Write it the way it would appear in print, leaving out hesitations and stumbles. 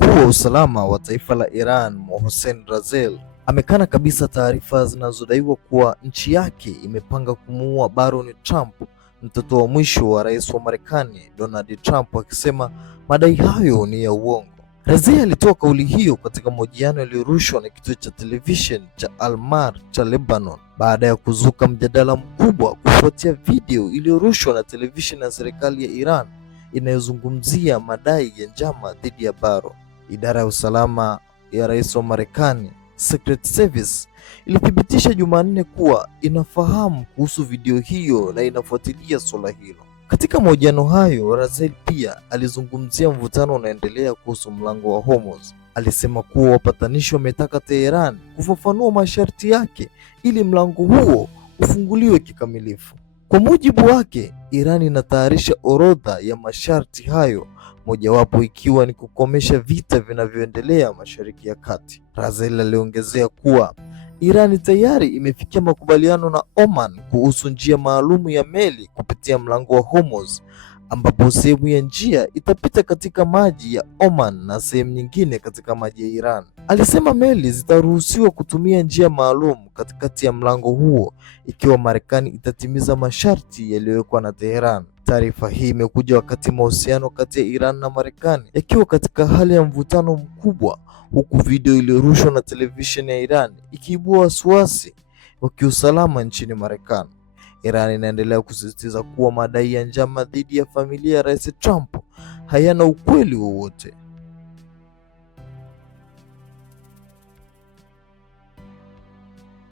Mkuu wa usalama wa taifa la Iran, Mohsen Razel, amekana kabisa taarifa zinazodaiwa kuwa nchi yake imepanga kumuua Baron Trump, mtoto wa mwisho wa rais wa Marekani Donald Trump, akisema madai hayo ni ya uongo. Razel alitoa kauli hiyo katika mahojiano yaliyorushwa na kituo cha television cha Al-Mar cha Lebanon baada ya kuzuka mjadala mkubwa kufuatia video iliyorushwa na television ya serikali ya Iran inayozungumzia madai ya njama dhidi ya Baron. Idara ya usalama ya rais wa Marekani, Secret Service, ilithibitisha Jumanne kuwa inafahamu kuhusu video hiyo na inafuatilia suala hilo. Katika mahojiano hayo, Razel pia alizungumzia mvutano unaendelea kuhusu mlango wa Hormuz. Alisema kuwa wapatanishi wametaka Tehran kufafanua masharti yake ili mlango huo ufunguliwe kikamilifu. Kwa mujibu wake, Iran inatayarisha orodha ya masharti hayo, mojawapo ikiwa ni kukomesha vita vinavyoendelea Mashariki ya Kati. Razel aliongezea kuwa Iran tayari imefikia makubaliano na Oman kuhusu njia maalum ya meli kupitia mlango wa Hormuz, ambapo sehemu ya njia itapita katika maji ya Oman na sehemu nyingine katika maji ya Iran. Alisema meli zitaruhusiwa kutumia njia maalum katikati ya mlango huo ikiwa Marekani itatimiza masharti yaliyowekwa na Tehran. Taarifa hii imekuja wakati mahusiano kati ya Iran na Marekani yakiwa katika hali ya mvutano mkubwa, huku video iliyorushwa na televisheni ya Iran ikiibua wasiwasi wa kiusalama nchini Marekani. Iran inaendelea kusisitiza kuwa madai ya njama dhidi ya familia ya Rais Trump hayana ukweli wowote.